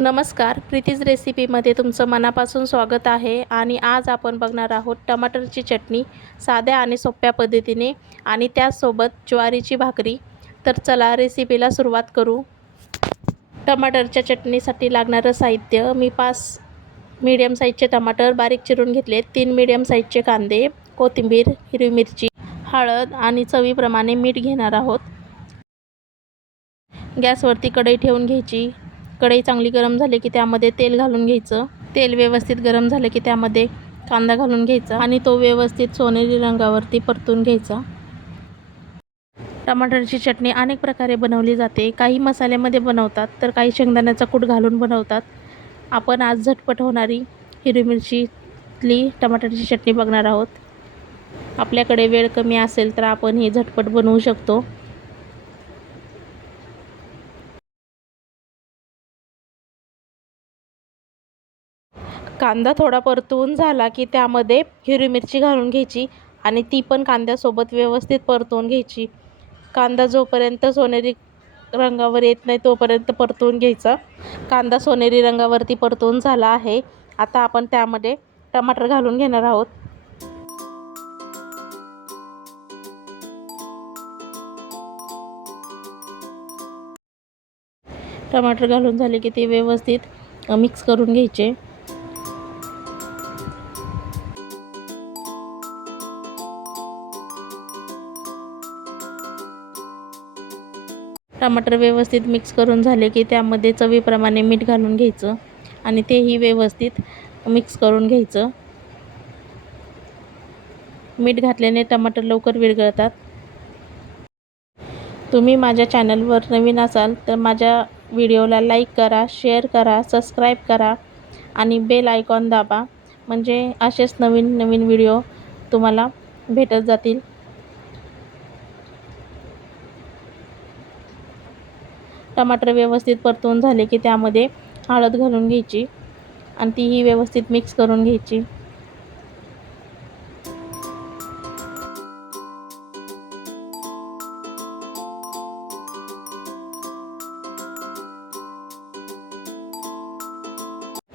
नमस्कार प्रीतीज रेसिपीमध्ये तुमचं मनापासून स्वागत आहे आणि आज आपण बघणार आहोत टमाटरची चटणी साध्या आणि सोप्या पद्धतीने आणि त्याचसोबत ज्वारीची भाकरी. तर चला रेसिपीला सुरुवात करू. टमाटरच्या चटणीसाठी लागणारं साहित्य मी पाच मीडियम साईजचे टमाटर बारीक चिरून घेतले तीन मीडियम साईजचे कांदे कोथिंबीर हिरवी मिरची हळद आणि चवीप्रमाणे मीठ घेणार आहोत. गॅसवरती कढई ठेवून घ्यायची. कढई चांगली गरम झाली की त्यामध्ये तेल घालून घ्यायचं. तेल व्यवस्थित गरम झालं की त्यामध्ये कांदा घालून घ्यायचा आणि तो व्यवस्थित सोनेरी रंगावरती परतून घ्यायचा. टमाटरची चटणी अनेक प्रकारे बनवली जाते. काही मसाल्यामध्ये बनवतात तर काही शेंगदाण्याचा कूट घालून बनवतात. आपण आज झटपट होणारी हिरवी मिरचीतली टमाटरची चटणी बघणार आहोत. आपल्याकडे वेळ कमी असेल तर आपण ही झटपट बनवू शकतो. कांदा थोडा परतवून झाला की त्यामध्ये हिरवी मिरची घालून घ्यायची आणि ती पण कांद्यासोबत व्यवस्थित परतवून घ्यायची. कांदा जोपर्यंत सोनेरी रंगावर येत नाही तोपर्यंत परतवून घ्यायचा. कांदा सोनेरी रंगावरती परतवून झाला आहे. आता आपण त्यामध्ये टमाटर घालून घेणार आहोत. टमाटर घालून झाले की ते व्यवस्थित मिक्स करून घ्यायचे. टमाटर व्यवस्थित मिक्स करून झाले की त्यामध्ये चवीप्रमाणे मीठ घालून घ्यायचं आणि तेही व्यवस्थित मिक्स करून घ्यायचं. मीठ घातल्याने टमाटर लवकर विरघळतात. तुम्ही माझ्या चॅनलवर नवीन असाल तर माझ्या व्हिडिओला लाईक करा शेअर करा सबस्क्राईब करा आणि बेल आयकॉन दाबा. म्हणजे असेच नवीन नवीन व्हिडिओ तुम्हाला भेटत जातील. टमाटर व्यवस्थित परतून झाले की त्यामध्ये हळद घालून घ्यायची आणि तीही व्यवस्थित मिक्स करून घ्यायची.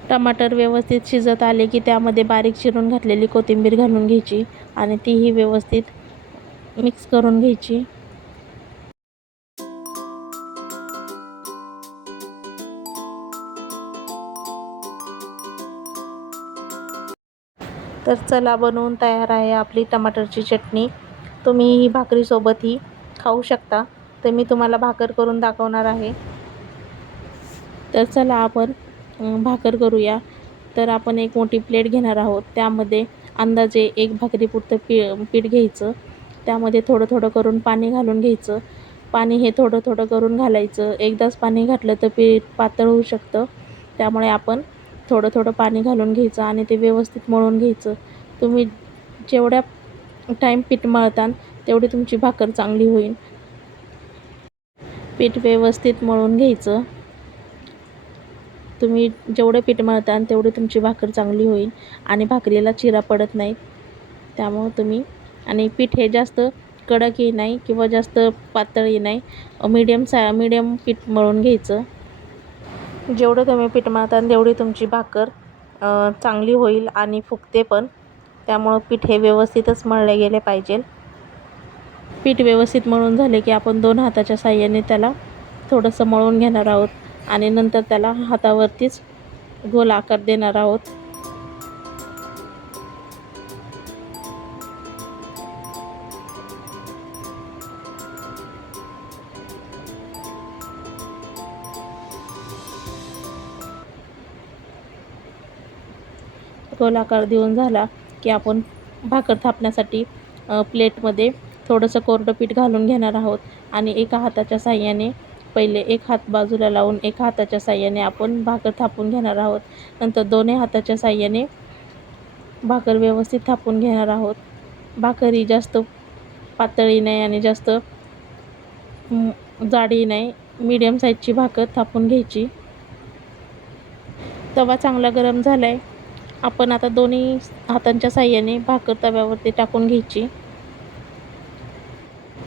टमाटर व्यवस्थित शिजत आले की त्यामध्ये बारीक चिरून घातलेली कोथिंबीर घालून घ्यायची आणि तीही व्यवस्थित मिक्स करून घ्यायची. तर चला बनवून तयार आहे आपली टमाटरची चटणी. तुम्ही ही भाकरीसोबतही खाऊ शकता. तर मी तुम्हाला भाकर करून दाखवणार आहे. तर चला आपण भाकर करूया. तर आपण एक मोठी प्लेट घेणार आहोत. त्यामध्ये अंदाजे एक भाकरीपुरतं पी पीठ घ्यायचं. त्यामध्ये थोडं थोडं करून पाणी घालून घ्यायचं. पाणी हे थोडं थोडं करून घालायचं. एकदाच पाणी घातलं तर पीठ पातळ होऊ शकतं. त्यामुळे आपण थोडं थोडं पाणी घालून घ्यायचं आणि ते व्यवस्थित मळून घ्यायचं. तुम्ही जेवढ्या टाईम पीठ मळतान तेवढी तुमची भाकर चांगली होईल. पीठ व्यवस्थित मळून घ्यायचं. तुम्ही जेवढं पीठ मळतान तेवढी तुमची भाकर चांगली होईल आणि भाकरीला चिरा पडत नाही त्यामुळं तुम्ही आणि पीठ हे जास्त कडकही नाही किंवा जास्त पातळही नाही. मीडियम सा मीडियम पीठ मळून घ्यायचं. जेवढं तुम्ही पीठ मळतान तेवढी तुमची भाकर चांगली होईल आणि फुगते पण. त्यामुळं पीठ हे व्यवस्थितच मळले गेले पाहिजे. पीठ व्यवस्थित मळून झाले की आपण दोन हाताच्या साह्याने त्याला थोडंसं मळून घेणार आहोत आणि नंतर त्याला हातावरतीच गोल आकार देणार आहोत. गोलाकार देऊन झाला की आपण भाकर थापण्यासाठी प्लेटमध्ये थोडंसं कोरडं पीठ घालून घेणार आहोत. आणि एका हाताच्या साह्याने पहिले एक हात बाजूला लावून एका हाताच्या साह्याने आपण भाकर थापून घेणार आहोत. नंतर दोन्ही हाताच्या साह्याने भाकर व्यवस्थित थापून घेणार आहोत. भाकर ही जास्त पातळी नाही आणि जास्त जाडी नाही. मीडियम साईजची भाकर थापून घ्यायची. तवा चांगला गरम झाला आहे आपण आता दोन्ही हातांच्या साह्याने भाकर तव्यावरती टाकून घ्यायची.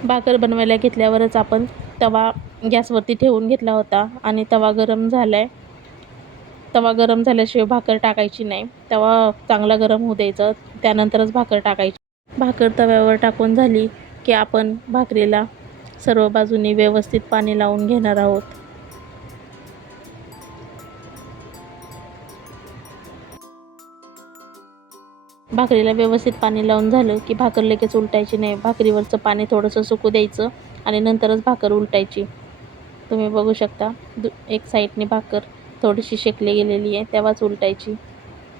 भाकर बनवायला घेतल्यावरच आपण तवा गॅसवरती ठेवून घेतला होता आणि तवा गरम झाला आहे तवा गरम झाल्याशिवाय भाकर टाकायची नाही. तवा चांगला गरम होऊ द्यायचं त्यानंतरच भाकर टाकायची. भाकर तव्यावर टाकून झाली की आपण भाकरीला सर्व बाजूनी व्यवस्थित पाणी लावून घेणार आहोत. भाकरीला व्यवस्थित पाणी लावून झालं की भाकर लगेच उलटायची नाही. भाकरीवरचं पाणी थोडंसं सुकू द्यायचं आणि नंतरच भाकर उलटायची. तुम्ही बघू शकता दु एक साईडने भाकर थोडीशी शेकली गेलेली आहे तेव्हाच उलटायची.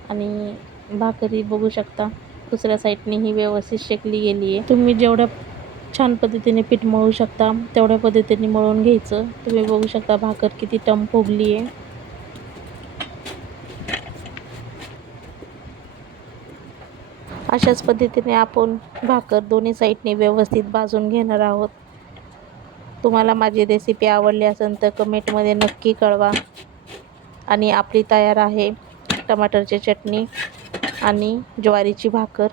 आणि भाकरी बघू शकता दुसऱ्या साईडने ही व्यवस्थित शेकली गेली आहे. तुम्ही जेवढ्या छान पद्धतीने पीठ मळू शकता तेवढ्या पद्धतीने मळून घ्यायचं. तुम्ही बघू शकता भाकर किती टम फुगली आहे. अशाच पद्धतीने आपण भाकर दोन्ही साईडने व्यवस्थित भाजून घेणार आहोत. तुम्हाला माझी रेसिपी आवडली असेल तर कमेंटमध्ये नक्की कळवा. आणि आपली तयार आहे टमाटरची चटणी आणि ज्वारीची भाकर.